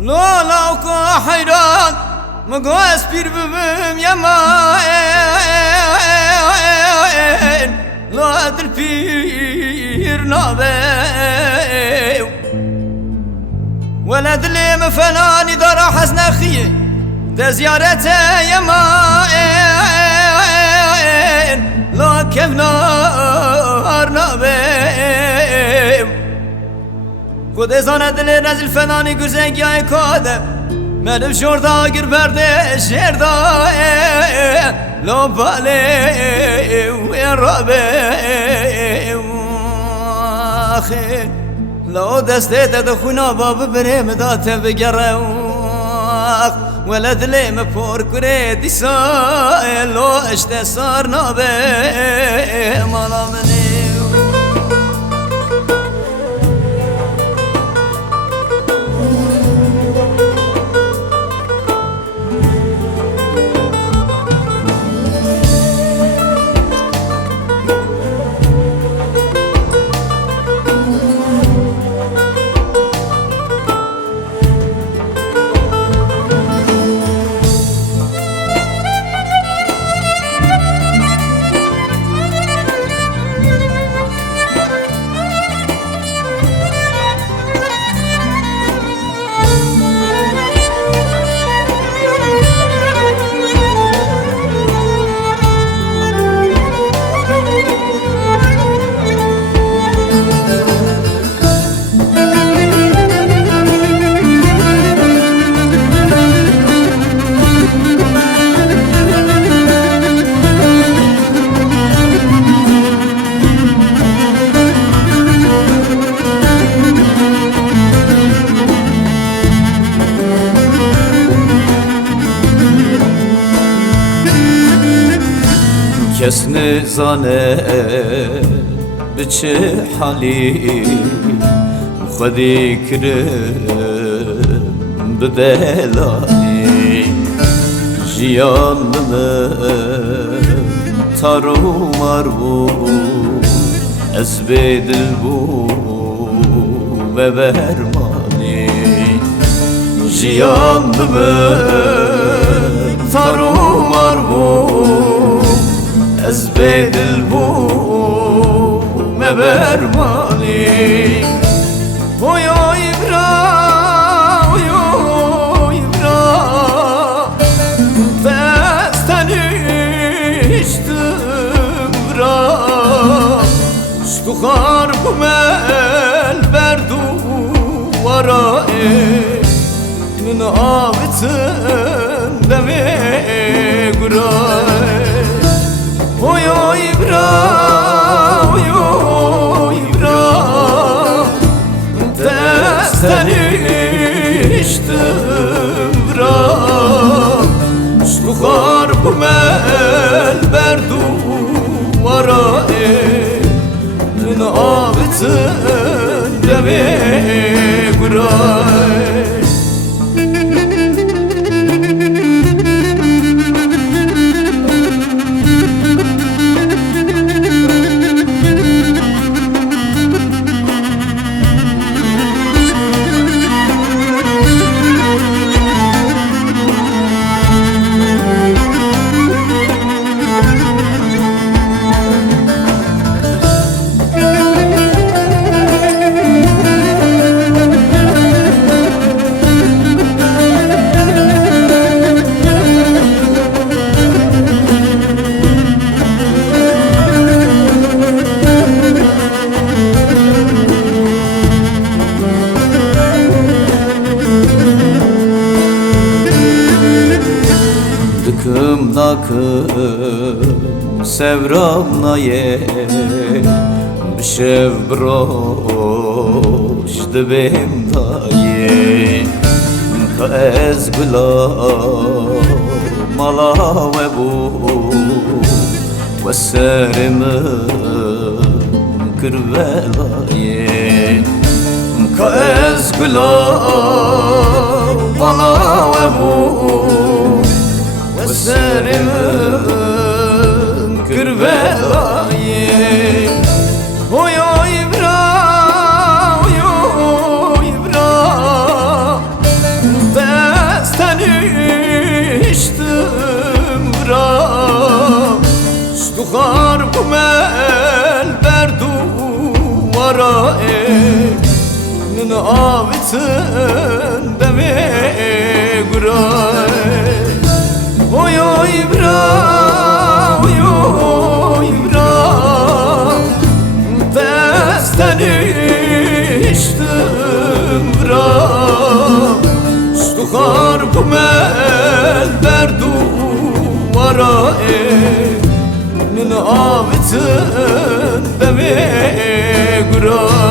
لولا وكو حيران مقوس بير ببم يماين لا دل بير نابيو ولد اللي مفناني دار حسن أخيه ده زيارته يماين لا كيف نار نابيو خود ازانه دل رزل فنانی گرزنگی های کاده مدم شوردا گر برده شردا لو باله و رابه آخه لو دسته تدخونا باب بریم داته بگره ولد لیم پر کره دیسا لو اشته سار نابه مالا منی کس نزانه بچه حالی خودی کرم بدلانی جیانم تارو مربو از بدل بو و برمانی جیانم تارو مربو از بدل بوم برمانی وی ایبرا وی ایبرا دستن اشتم برا شتوخار بمل بردو ورائه من آبتن دمی گرای وی ایبرا وی ایبرا دستن اشتم برا شتوخار بمل بردو ورائه من آبتن دمی گرای Dıkım nakım sevram naye Bişev broş dibim daye Ka ez gula mala ve bu Ve serimi kırvelaye Ka ez gula mala ve bu Serim kırvelaye Oy oy bra mel berdu vara min avitin deme gura oy oy bra oy oy bra testen içtim bra stukhar mel berdu vara min avitin deme gura